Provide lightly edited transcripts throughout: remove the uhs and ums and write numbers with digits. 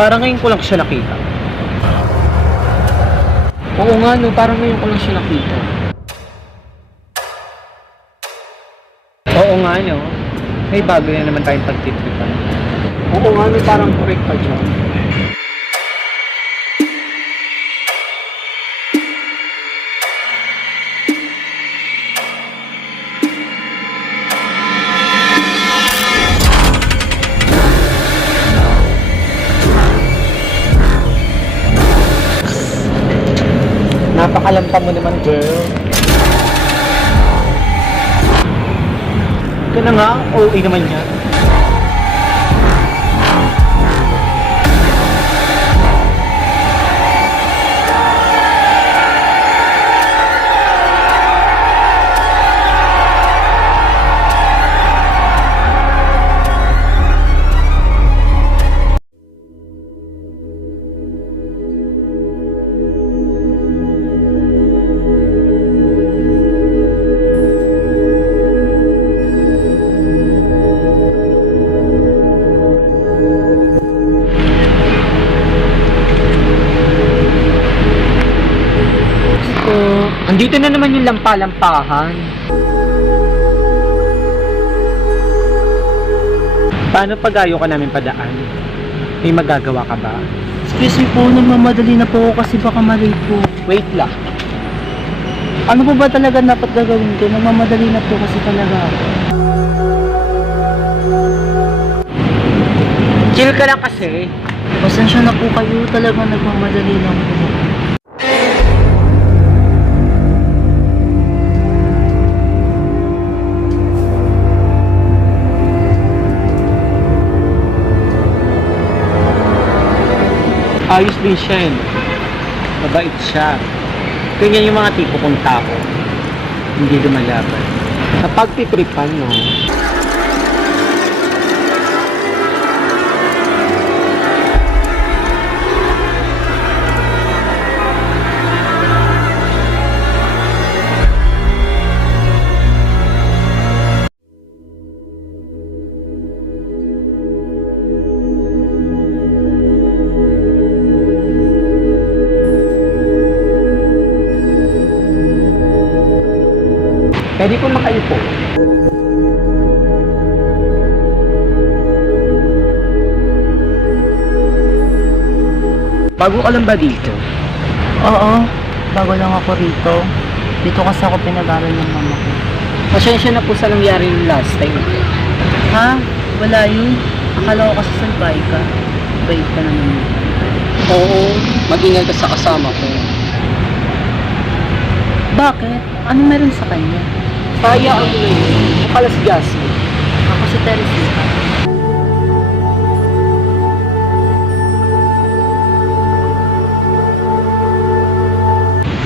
Parang ngayon ko lang siya nakita. Oo nga no, parang ngayon ko lang siya nakita. Oo nga no, may bago na naman tayong pagtitripan. Oo nga no, parang correct pa dyan. Napakalampa mo naman, girl. Ito na nga, OA naman yan. Andito na naman yung lampa-lampahan. Paano pag ayaw ka namin padaan? May magagawa ka ba? Excuse me po, nagmamadali na po ako kasi baka malate po. Wait lang. Ano po ba talaga dapat gagawin ko? Nagmamadali na po kasi talaga ako. Chill ka lang kasi. Pasensya na po kayo, talagang nagmamadali lang po. Ayos din siya eh. Mabait siya. Ganyan yung mga tipo kong tao. Hindi lumalaban. Kapag titripan, no? Pwede ko makayupo. Bago ka lang ba dito? Oo, bago lang ako rito. Dito kasi ako pinag-aral ng mama ko. Pasensya na po sa nangyari yung last time. Ha? Wala yun. Akala ko kasi salbay ka. Bait ka naman. Oo, mag-ingat ka sa kasama ko. Bakit? Ano meron sa kanya? Kaya ano na yun? Akala si Jasmine. Ako si Teresita.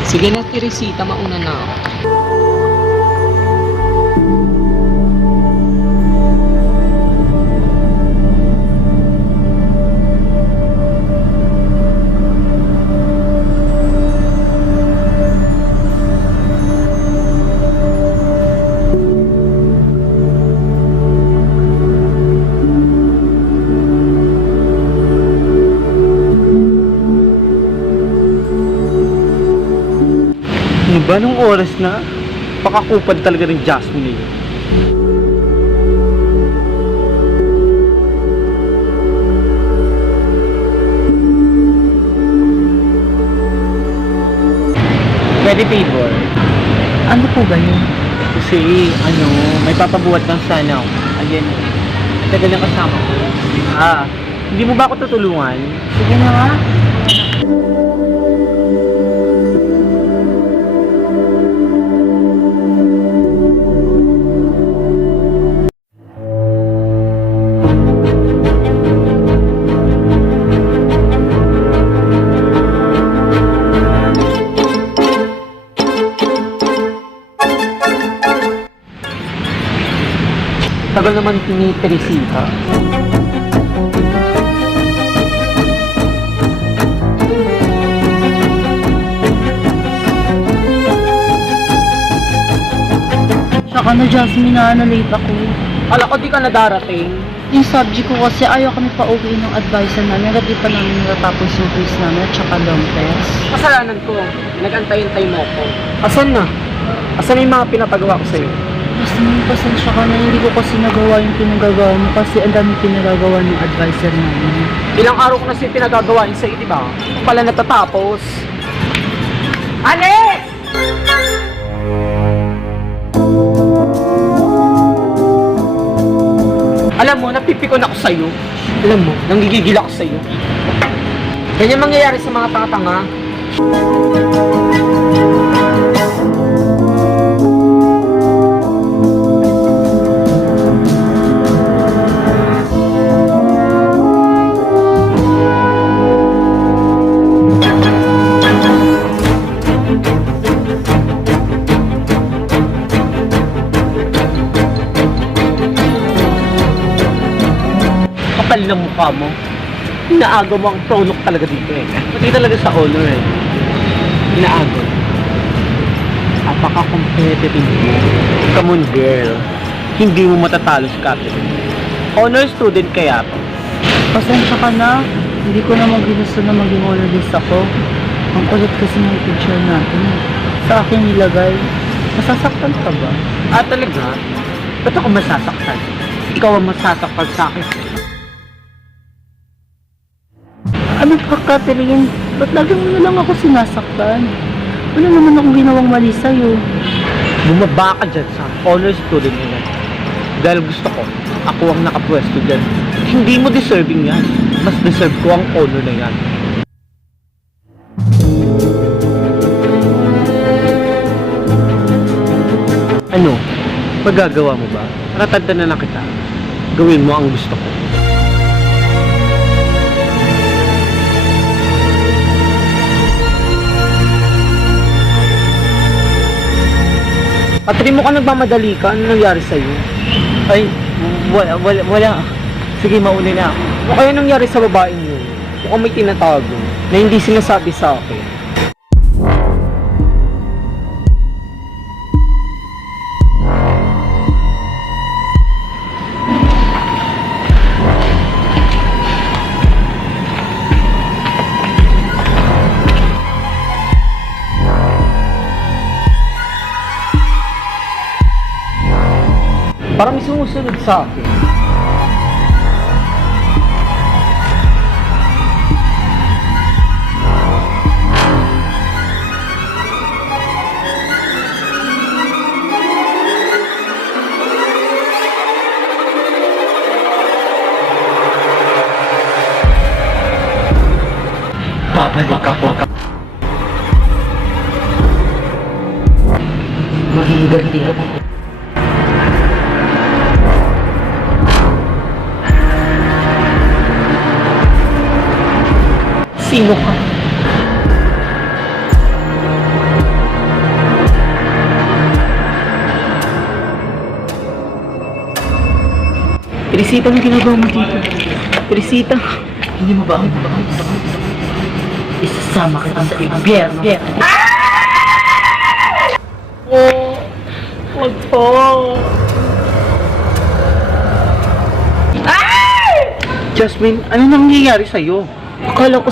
Sige na, Teresita, mauna na ako. Ano ba nung oras na? Pakakupad talaga ng Jasmine eh. Pwede favor. Ano po ba yun? Kasi may papabuhat lang sana ako. Ayan. Tagal na kasama ko. Hindi mo ba ako tutulungan? Sige na nga. Tagal naman ni Teresita. Tsaka na Jasmine na late ako. Kala ko di ka na darating. Yung subject ko kasi ayaw kami pa uwi ng advisor namin. Hindi pa namin natapos yung quiz namin at saka long test. Kasalanan ko. Nag-antay-antay mo ako. Asan na? Asan na yung mga pinapagawa ko sa'yo? Basta may pasensya ka na, hindi ko kasi nagawa yung pinagagawa mo kasi ang dami pinagagawa ng advisor namin. Ilang araw ko na siya pinagagawain sa'yo, di ba? Kung pala natatapos. Alex! Alam mo, napipikon ako sa'yo. Alam mo, nanggigigil ako sa'yo. Ganyan mangyayari sa mga tanga-tanga. Kapal ng mukha mo. Inaagaw mo ang pronok talaga dito eh. Pati talaga sa honor eh. Inaagaw. Apaka-competitive mo. Come on girl. Hindi mo matatalo si Catherine. Honor student kaya to. Pasensya ka na, hindi ko naman ginusto na maging honorlist ako. Ang kulit kasi ng teacher natin. Sa akin nilagay. Masasaktan ka ba? Ah talaga? Ba't ako masasaktan? Ikaw ang masasaktan sa akin. Ano pa, Catherine? Ba't lagi mo na lang ako sinasaktan? Wala naman akong ginawang mali sa'yo. Bumaba ka dyan sa honor student nila. Dahil gusto ko, ako ang nakapwesto dyan. Hindi mo deserving yan. Mas deserve ko ang honor na yan. Ano? Magagawa mo ba? Ratanda na lang kita. Gawin mo ang gusto ko. Patri mo ka nagmamadali ka, ano nangyari sa'yo? Ay, wala. Sige, mauli na ako. Ano kaya nangyari sa babaeng yun? Mukhang may tinatago na hindi sinasabi sa akin. Parang may sumusunod sa akin. Babalik ako. Magiganti ako. Sino ka? Teresita, anong ginagawa mo dito? Teresita, hindi mo ba ang isasama kita sa impyerno? Oh, wag po. Jasmine, ano nangyayari sa'yo? Akala ko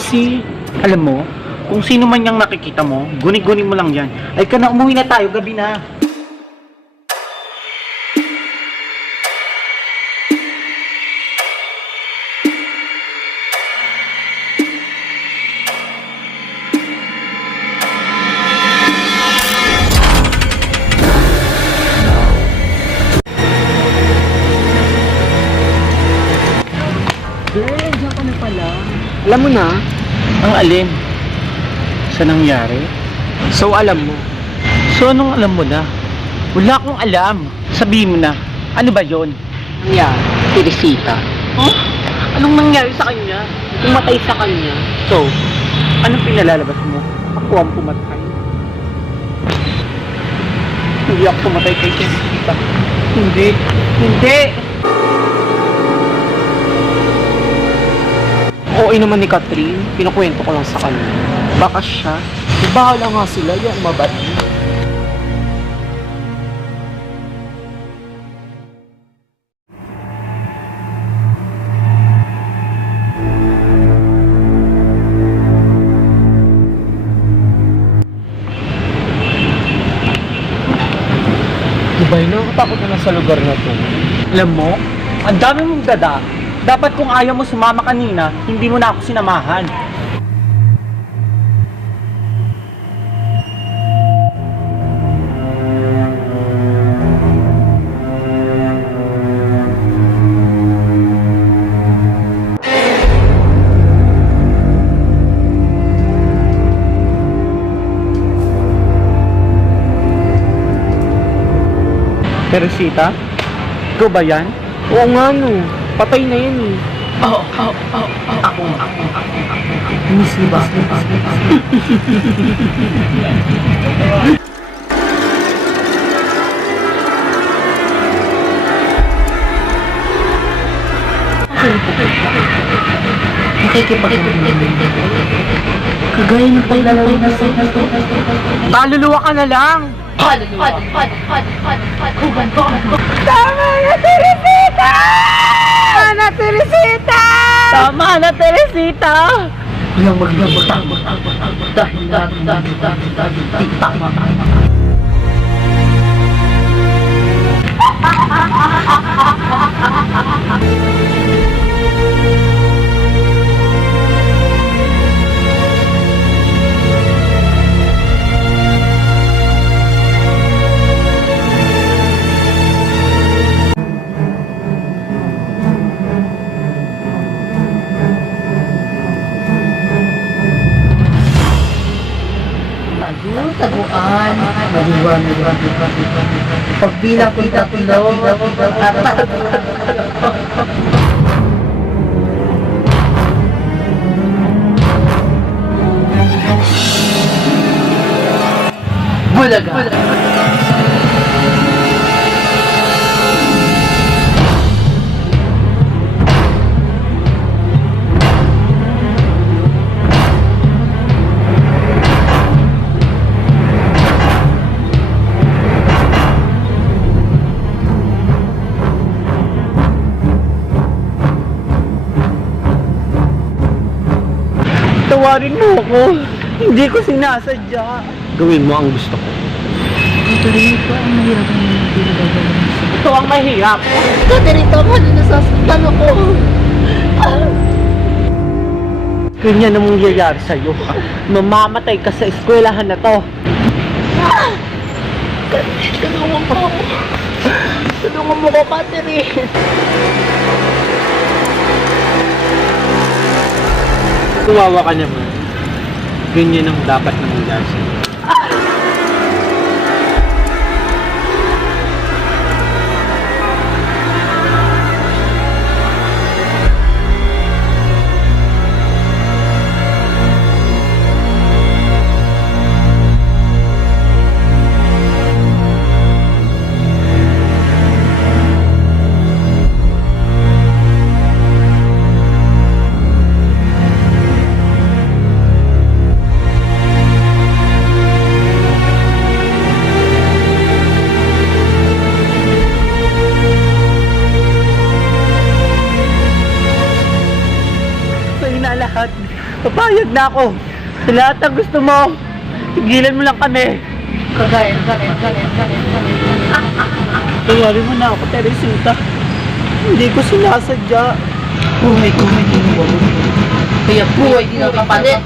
alam mo, kung sino man yung nakikita mo, guni-guni mo lang yan. Ay ka na, umuwi na tayo, gabi na. Girl, nandiyan ka na pala. Alam mo na, Ang alin? Sa nangyari? so alam mo. So, anong alam mo na? Wala akong alam. Sabihin mo na. Ano ba yon? Nangyari, Teresita. Huh? Anong nangyari sa kanya? Pumatay sa kanya. So, anong pinalalabas mo? Ako ang pumatay. Hindi ako pumatay kay Teresita. Hindi. Hindi! Oo naman ni Catherine, pinukwento ko lang sa kanya. Baka siya, bahala nga sila, yung mabati. Bay, nakakatakot na sa lugar na to. Alam mo, ang dami mong dada. Dapat kung ayaw mo sumama kanina, hindi mo na ako sinamahan. Teresita? Ikaw ba yan? Oo nga no, patay na yan eh. Ako. Miss mo ba? Kagaya ng paglalaro na sa Kaluluwa ka na lang! Tama na, Teresita! Tama na, Teresita! Tama na, Teresita! Walang maglabutang dahil di tama. Taguan, maliwanag. Pagbilang ko'y tatlo, Bulaga. Tawarin mo ako. Hindi ko sinasadya. Gawin mo ang gusto ko. Ito ang mahirap ang pinagagawa. Ito ang mahirap. Katerito mo, nasasaktan ako. Ganyan ang mangyayari sa'yo. Mamamatay ka sa eskwelahan na to. Tulungan mo ako. Tulungan mo ko, Catherine. Kuwawa ka naman. Ganyan ang dapat na mangyayari sa'yo. Lahat. Papayag na ako. Sa lahat ng gusto mo, tigilan mo lang kami. Kagaya. Tawarin mo na ako, Teresita. Hindi ko sinasadya. Buhay ko hindi mo. Kaya buhay din ang kapalit.